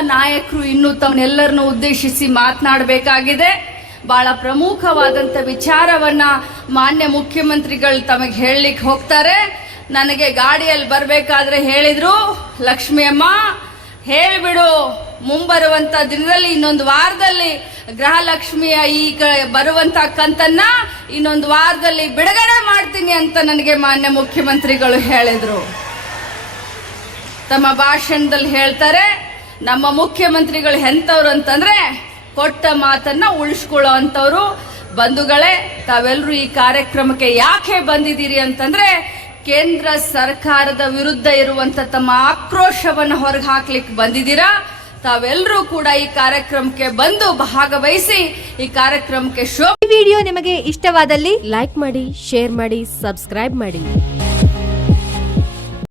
ನಾಯಕರು ಇನ್ನು ತಮ್ಮನ್ನೆಲ್ಲರನ್ನು ಉದ್ದೇಶಿಸಿ ಮಾತನಾಡಬೇಕಾಗಿದೆ. ಬಹಳ ಪ್ರಮುಖವಾದಂಥ ವಿಚಾರವನ್ನ ಮಾನ್ಯ ಮುಖ್ಯಮಂತ್ರಿಗಳು ತಮಗೆ ಹೇಳಲಿಕ್ಕೆ ಹೋಗ್ತಾರೆ. ನನಗೆ ಗಾಡಿಯಲ್ಲಿ ಬರಬೇಕಾದ್ರೆ ಹೇಳಿದ್ರು, ಲಕ್ಷ್ಮೀ ಅಮ್ಮ, ಹೇಳಿಬಿಡು. ಮುಂಬರುವಂತ ದಿನದಲ್ಲಿ, ಇನ್ನೊಂದು ವಾರದಲ್ಲಿ ಗೃಹಲಕ್ಷ್ಮಿಯ ಈ ಕ- ಬರುವಂತ ಕಂತನ್ನ ಇನ್ನೊಂದು ವಾರದಲ್ಲಿ ಬಿಡುಗಡೆ ಮಾಡ್ತೀನಿ ಅಂತ ನನಗೆ ಮಾನ್ಯ ಮುಖ್ಯಮಂತ್ರಿಗಳು ಹೇಳಿದ್ರು. ತಮ್ಮ ಭಾಷಣದಲ್ಲಿ ಹೇಳ್ತಾರೆ ನಮ್ಮ ಮುಖ್ಯಮಂತ್ರಿಗಳು ಎಂಥವ್ರು ಅಂತಂದ್ರೆ ಕೊಟ್ಟ ಮಾತನ್ನ ಉಳಿಸ್ಕೊಳ್ಳೋ ಅಂಥವ್ರು. ಬಂಧುಗಳೇ ತಾವೆಲ್ಲರೂ ಈ ಕಾರ್ಯಕ್ರಮಕ್ಕೆ ಯಾಕೆ ಬಂದಿದ್ದೀರಿ ಅಂತಂದ್ರೆ ಕೇಂದ್ರ ಸರ್ಕಾರದ ವಿರುದ್ಧ ಇರುವಂತ ತಮ್ಮ ಆಕ್ರೋಶವನ್ನು ಹೊರಗೆ ಹಾಕ್ಲಿಕ್ಕೆ ಬಂದಿದ್ದೀರಾ? ತಾವೆಲ್ಲರೂ ಕೂಡ ಈ ಕಾರ್ಯಕ್ರಮಕ್ಕೆ ಬಂದು ಭಾಗವಹಿಸಿ ಈ ಕಾರ್ಯಕ್ರಮಕ್ಕೆ ಶೋ ಈ ವಿಡಿಯೋ ನಿಮಗೆ ಇಷ್ಟವಾದಲ್ಲಿ ಲೈಕ್ ಮಾಡಿ, ಶೇರ್ ಮಾಡಿ, ಸಬ್ಸ್ಕ್ರೈಬ್ ಮಾಡಿ.